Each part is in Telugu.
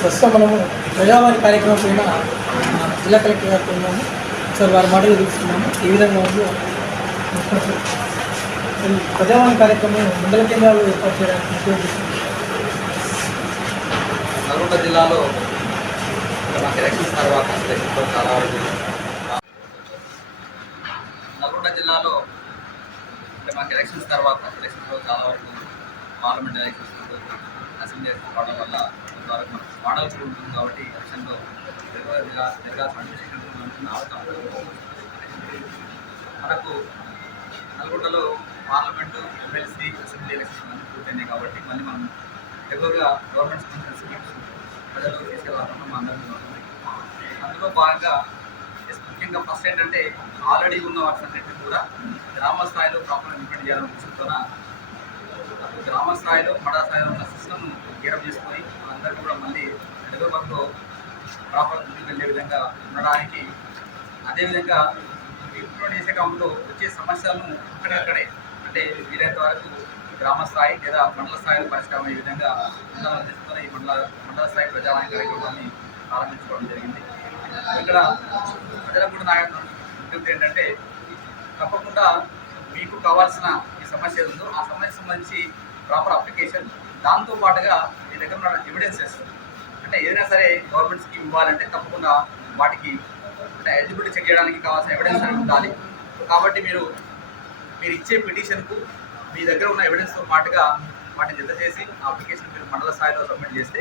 ప్రస్తుతం మనము ప్రజావాణి కార్యక్రమం పైన జిల్లా కలెక్టర్ గారితో ఉన్నాము. సార్ వారి మాటలు తీసుకున్నాము ఈ విధంగా ఉందో. ప్రజావాణి కార్యక్రమం మండల కేంద్రాలు ఏర్పాటు చేయడానికి ఉపయోగిస్తుంది నల్గొండ జిల్లాలో మాకు తర్వాత ఎలక్షన్లో చాలా వరకు నల్గొండ జిల్లాలో మాకు ఎలక్షన్స్ తర్వాత ఎలక్షన్స్లో చాలా వరకు పార్లమెంట్ ఎలక్షన్స్ అసెంబ్లీ వల్ల కొంతవరకు మనకు మోడల్ ఉంటుంది కాబట్టి ఎలక్షన్లో రెగ్యులర్గా జరగాల్సిన మనకు నల్గొండలో పార్లమెంటు ఎమ్మెల్సీ అసెంబ్లీ ఎలక్షన్ అన్ని పూర్తయినాయి కాబట్టి మళ్ళీ మనం రెగ్యులర్గా గవర్నమెంట్ సంబంధించిన స్కీమ్స్ ప్రజలు తీసుకెళ్ళాలని మా అందరికీ అందులో భాగంగా ముఖ్యంగా ఫస్ట్ ఏంటంటే ఆల్రెడీ ఉన్న వాటినన్నింటినీ కూడా గ్రామ స్థాయిలో ప్రాపర్ ఇంప్లిమెంట్ చేయాలనే ఉద్దేశంతోన గ్రామ స్థాయిలో మడా స్థాయిలో ఉన్న సిస్టమ్ను గీరప్ చేసుకొని అందరికీ కూడా మళ్ళీ రెగ్యులర్ ప్రాపర్ ముందుకు వెళ్ళే విధంగా ఉండడానికి అదేవిధంగా ఇంప్లిమెంట్ చేసే క్రమంలో వచ్చే సమస్యలను అక్కడక్కడే అంటే వీలైనంత వరకు గ్రామ స్థాయి లేదా మండల స్థాయిలో పరిష్కారం అయ్యే విధంగా ఉండాలని ఉద్దేశంతో ఈ మండల మండల స్థాయి ప్రజావాణి కార్యక్రమాన్ని ప్రారంభించుకోవడం జరిగింది. ఇక్కడ ప్రజలకు కూడా నా విజ్ఞప్తి ఏంటంటే తప్పకుండా మీకు కావాల్సిన ఈ సమస్య ఉందో ఆ సమస్య సంబంధించి ప్రాపర్ అప్లికేషన్ దాంతో పాటుగా మీ దగ్గర ఉన్న ఎవిడెన్సెస్ అంటే ఏదైనా సరే గవర్నమెంట్ స్కీమ్ ఇవ్వాలంటే తప్పకుండా వాటికి అంటే ఎలిజిబిలిటీ చెక్ చేయడానికి కావాల్సిన ఎవిడెన్స్ అనేది ఉండాలి. కాబట్టి మీరు మీరు ఇచ్చే పిటిషన్కు మీ దగ్గర ఉన్న ఎవిడెన్స్తో పాటుగా వాటిని జత చేసి ఆ అప్లికేషన్ మీరు మండల స్థాయిలో సబ్మిట్ చేస్తే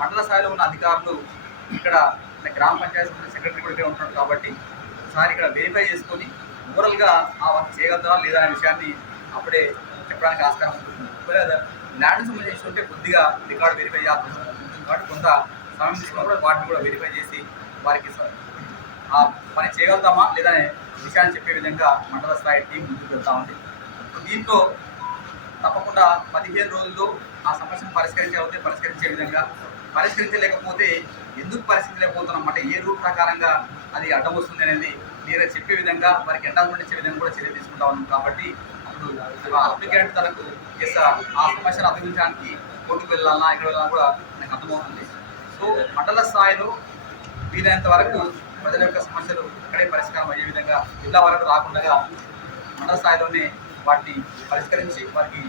మండల స్థాయిలో ఉన్న అధికారులు ఇక్కడ గ్రామ పంచాయతీ సెక్రటరీ కూడా ఇక్కడ ఉంటున్నారు కాబట్టి ఒకసారి ఇక్కడ వెరిఫై చేసుకొని ఓవరల్గా ఆ వర్క్ చేయగలుగుతారా లేదా అనే విషయాన్ని అప్పుడే చెప్పడానికి ఆస్కారం ఉంటుంది. ల్యాండ్ సంబంధించి ఉంటే కొద్దిగా రికార్డు వెరిఫై చేయాల్సి ఉంటుంది కాబట్టి కొంత సమయం తీసుకుని కూడా వాటిని కూడా వెరిఫై చేసి వారికి స- పని చేయగలుగుతామా? లేదా విషయాన్ని చెప్పే విధంగా మండల స్థాయి టీం ముందుకు వెళ్తా ఉంది. సో తప్పకుండా పదిహేను రోజుల్లో ఆ సమస్యను పరిష్కరించే పరిష్కరించే విధంగా పరిష్కరించలేకపోతే ఎందుకు పరిష్కరించలేకపోతున్నాం? అంటే ఏ రూట్ ప్రకారంగా అది అడ్డం వస్తుంది అనేది మీరే చెప్పే విధంగా వారికి ఎండాల్మెంట్ ఇచ్చే విధంగా కూడా చర్య తీసుకుంటా ఉన్నాం. కాబట్టి అప్లికెంట్ తనకు ఎస్ ఆ సమస్యను అధిగమించడానికి కోర్టుకు వెళ్ళాలన్నా ఇక్కడ వెళ్ళాలన్నా కూడా నాకు అర్థమవుతుంది. సో మండల స్థాయిలో వీలైనంత వరకు ప్రజల యొక్క సమస్యలు ఇక్కడే పరిష్కారం అయ్యే విధంగా జిల్లా వరకు రాకుండా మండల స్థాయిలోనే వాటిని పరిష్కరించి వారికి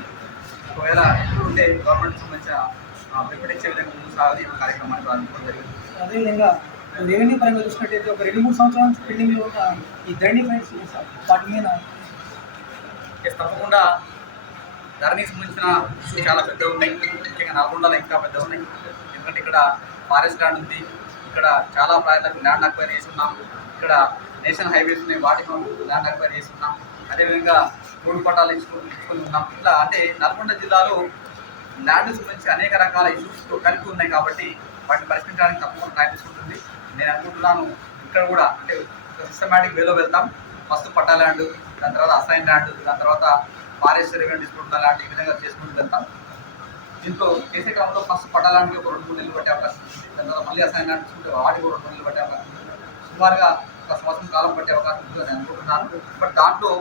ఒకవేళ ఎప్పుడు ఉంటే గవర్నమెంట్ సంబంధించిన ప్రకటించే విధంగా ముందు సాగాలి ఒక కార్యక్రమాన్ని ప్రారంభించడం జరిగింది. అదేవిధంగా రెవెన్యూ పరంగా చూసినట్టయితే ఒక రెండు మూడు సంవత్సరాల నుంచి పెండింగ్లో ఉన్న ఈ ధరణి ఫైల్స్ వాటి మీద తప్పకుండా ధరణికి సంబంధించిన ఇష్యూ చాలా పెద్దగా ఉన్నాయి. ముఖ్యంగా నల్గొండలో ఇంకా పెద్ద ఉన్నాయి. ఎందుకంటే ఇక్కడ ఫారెస్ట్ ల్యాండ్ ఉంది. ఇక్కడ చాలా ప్రాంతాలకు ల్యాండ్ అక్వైర్ చేసి ఉన్నాము ఇక్కడ నేషనల్ హైవేస్ ఉన్నాయి. వాటికి ల్యాండ్ అక్వైర్ చేసి ఉన్నాం. అదేవిధంగా రోడ్డు పట్టాలు ఇచ్చుకొని ఇచ్చుకొని ఉన్నాం. ఇట్లా అంటే నల్గొండ జిల్లాలో ల్యాండ్ సంబంధించి అనేక రకాల ఇష్యూస్తో కలిపి ఉన్నాయి కాబట్టి వాటిని పరిష్కరించడానికి తప్పకుండా ప్రయత్నిస్తుంటుంది నేను అనుకుంటున్నాను ఇక్కడ కూడా అంటే సిస్టమేటిక్ వేలో వెళ్తాం. ఫస్ట్ పట్టాల్యాండ్ దాని తర్వాత అసైన్ ల్యాండ్ దాని తర్వాత ఫారెస్ట్ రెవెన్యూ డిస్ప్యూట్ ల్యాండ్ ఈ విధంగా చేసుకుంటూ అంతా. దీంతో చేసే క్రమంలో ఫస్ట్ పట్టా ఒక రెండు మూడు నెలలు పట్టే అవకాశం ఉంది. దాని తర్వాత మళ్ళీ అసైన్ ల్యాండ్ తీసుకుంటే వాటికి ఒక రెండు నెలలు పట్టే అవకాశం ఉంది. సుమారుగా ఒక సంవత్సరం కాలం పట్టే అవకాశం ఉందని అనుకుంటున్నాను. బట్ దాంట్లో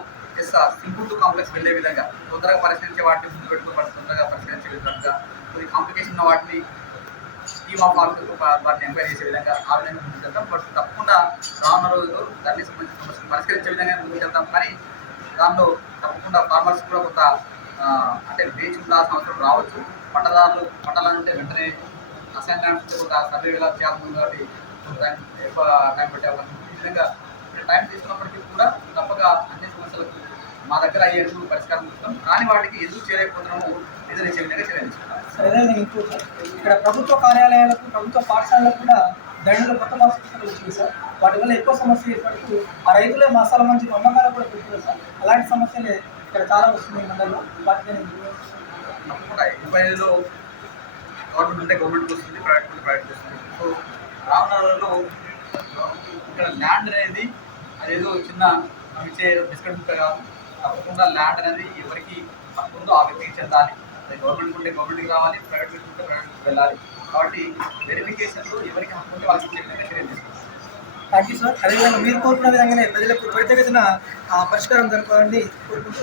ఎస్ సింపుల్ టు కాంప్లెక్స్ వెళ్ళే విధంగా తొందరగా పరిష్కరించే వాటిని ముందు పెట్టుకుని వాటిని తొందరగా పరిష్కరించే విధంగా కొన్ని కాంప్లికేషన్ ఉన్న వాటిని స్కీమ్ ఆఫ్ ఆర్క్ వాటిని ఎంక్వైరీ చేసే విధంగా ఆ విధంగా ముందుకు వెళ్తాం. బట్ తప్పకుండా రానున్న రోజు దానికి సంబంధించిన సమస్యలు పరిష్కరించే విధంగా ముందుకు వెళ్తాం. కానీ దాంట్లో తప్పకుండా ఫార్మర్స్ కూడా కొంత అంటే వేచి ఉండాల్సిన అవసరం రావచ్చు. పంటదారులు పంటలు ఉంటే వెంటనే అసైన్ ల్యాండ్స్ ఉంటే కొంత సర్వే ఇలా చేస్తుంది కాబట్టి ఎక్కువ టైం పెట్టే అవకాశం ఉంది. ఈ విధంగా టైం తీసుకున్నప్పటికీ కూడా తప్పక అన్ని సమస్యలకు మా దగ్గర అయ్యేందుకు పరిష్కారం చూస్తాం కానీ వాటికి ఎందుకు చేయలేకపోతున్నాము నిధులు విధంగా చర్య తీసుకుంటాం సార్ అదేవిధంగా ఇంకో సార్ ఇక్కడ ప్రభుత్వ కార్యాలయాలకు ప్రభుత్వ పాఠశాలలకు కూడా ధరణిలో కొత్త పాఠశాలలు వచ్చింది సార్. వాటి వల్ల ఎక్కువ సమస్య ఏర్పడుతూ ఆ రైతులే మసాలా మంచి అమ్మకాలు కూడా పెడుతున్నారు సార్. అలాంటి సమస్యలే ఇక్కడ చాలా వస్తున్నాయి మండలంలో. వాటిని తప్పకుండా ఐదులో గవర్నమెంట్ ఉంటే గవర్నమెంట్ వస్తుంది ప్రైవేట్ ఉంటే ప్రైవేట్ వస్తుంది. సో రానున్న రోజుల్లో ఇక్కడ ల్యాండ్ అనేది అదేదో చిన్న ఇచ్చే బిస్కెట్ ముక్క కాదు తప్పకుండా ల్యాండ్ అనేది ఎవరికి హక్కు ఉందో ఆ వ్యక్తికి చెందాలి గవర్నమెంట్ ఉంటే గవర్నమెంట్కి రావాలి ప్రైవేట్ ఉంటే ప్రైవేట్కి వెళ్ళాలి. కాబట్టి వెరిఫికేషన్లో ఎవరికి హక్కు ఉంటే వాళ్ళకి ఇచ్చే విధంగా చర్యలు థ్యాంక్ యూ సార్ అదేవిధంగా మీరు కోరుకున్న విధంగానే ప్రజలకు త్వరితగతిన ఆ పరిష్కారం జరపాలని కోరుకుంటూ